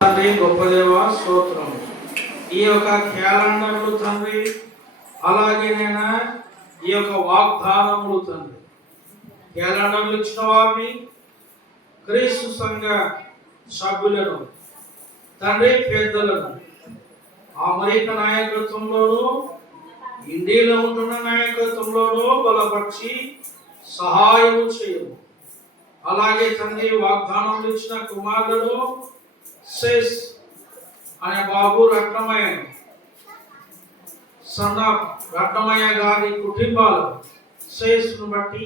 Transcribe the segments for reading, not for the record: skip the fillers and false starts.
తండ్రి గొప్ప దేవ స్తోత్రం. ఈ యొక్క క్యాలెండర్లు తండ్రి, అలాగే నేను ఈ యొక్క వాగ్దానములు తండ్రి, క్యాలెండర్లు ఇచ్చిన వారిని, క్రీస్తు సంఘ సభ్యులను తండ్రి, పెద్దలను అమెరికా నాయకత్వంలోనూ ఇండియాలో ఉంటున్న నాయకత్వంలోనూ బలపరిచి సహాయము చేయము. అలాగే తండ్రి వాగ్దానం ఇచ్చిన కుమారులను సేస్ అనే బాబు రత్నమయ్య రత్నమయ్య గారి కుటుంబాలు సేస్ను బట్టి,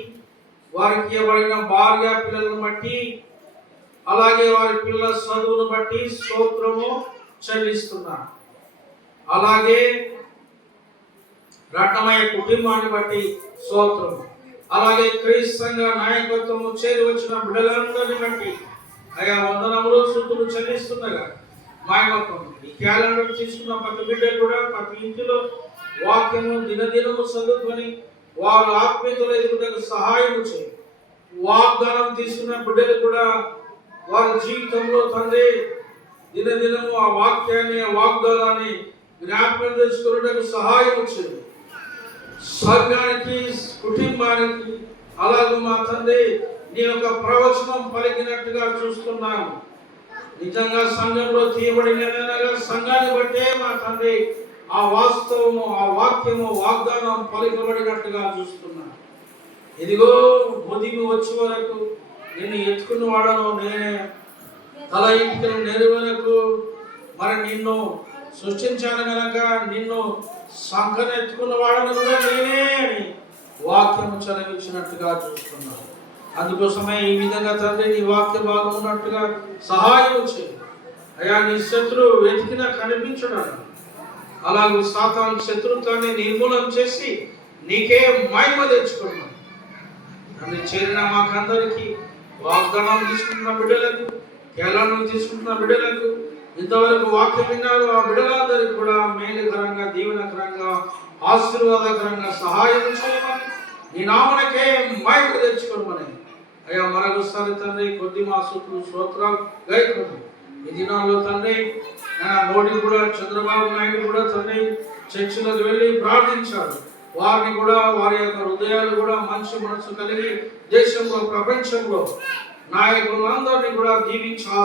వారికి ఇవ్వబడిన భార్య పిల్లలను బట్టి, అలాగే వారి పిల్లల చదువును బట్టి స్తోత్రము చెల్లిస్తున్నారు. అలాగే రత్నమయ్య కుటుంబాన్ని బట్టి స్తోత్రము, అలాగే క్రీస్తు సంఘ నాయకత్వము చేరి వచ్చిన బిడ్డలందరిని బట్టి అయా వందనములు స్తుతులు చెల్లిస్తుండగా ఈ క్యాలెండర్ తీసుకున్న ప్రతి బిడ్డ కూడా ప్రతి ఇంటిలో వాక్యము దినదినము చదువుకొని వారు ఆత్మీయతలో ఎదుగుటకు సహాయం చేయి. వాగ్దానం తీసుకున్న బిడ్డలు కూడా వారి జీవితంలో తండ్రి దినదినము ఆ వాక్యాన్ని, ఆ వాగ్దానాన్ని జ్ఞాపకం చేసుకున్నటకు సహాయం చేయి. సంఘానికి, కుటుంబానికి అలాగే మా తండ్రి నీ యొక్క ప్రవచనం పలికినట్టుగా చూస్తున్నాను. నిజంగా సంఘంలో తీయబడిన సంఘాన్ని బట్టే మా తండ్రి ఆ వాస్తవము, ఆ వాక్యము, వాగ్దానం పలికబడినట్టుగా చూస్తున్నాను. ఇదిగో ముదిమి వచ్చే వరకు నిన్ను ఎత్తుకున్న వాడను నేనే, తల ఇంటికి నెరవేరకు మరి నిన్ను సృష్టించాను గనక నిన్ను సంకనెత్తుకున్న వాడను కూడా నేనే అని వాక్యము చదివించినట్టుగా చూస్తున్నాను. అందుకోసమే ఈ విధంగా తండ్రి నీ వాక్య భాగం ఉన్నట్టుగా సహాయం చేయి. అయా నీ శత్రువు వెతికినా కనిపించడం, అలాగే సాతాను శత్రుత్వాన్ని నిర్మూలన చేసి నీకే మహిమ తెచ్చుకున్నాం. నన్ను చేరిన మాకందరికీ వాగ్దానం తీసుకుంటున్న బిడ్డలకు, కేరళను తీసుకుంటున్న బిడ్డలకు, ఇంతవరకు వాక్యం విన్నారు ఆ బిడ్డలందరికీ కూడా మేలుకరంగా, దీవెనకరంగా, ఆశీర్వాదకరంగా సహాయం చేయమని, నీ నామనకే మహిమ తెచ్చుకోమని అయ్యా మరొకసారి తండ్రి కొద్ది మాసులు స్తోత్రాలు గైకొంది. ఈ దినాల్లో తండ్రి మోడీ కూడా, చంద్రబాబు నాయుడు కూడా తండ్రి చర్చిలకు వెళ్ళి ప్రార్థించారు. వారిని కూడా వారి యొక్క హృదయాలు కూడా మంచి మనసు కలిగి దేశంలో, ప్రపంచంలో నాయకులందరినీ కూడా దీవించాలి.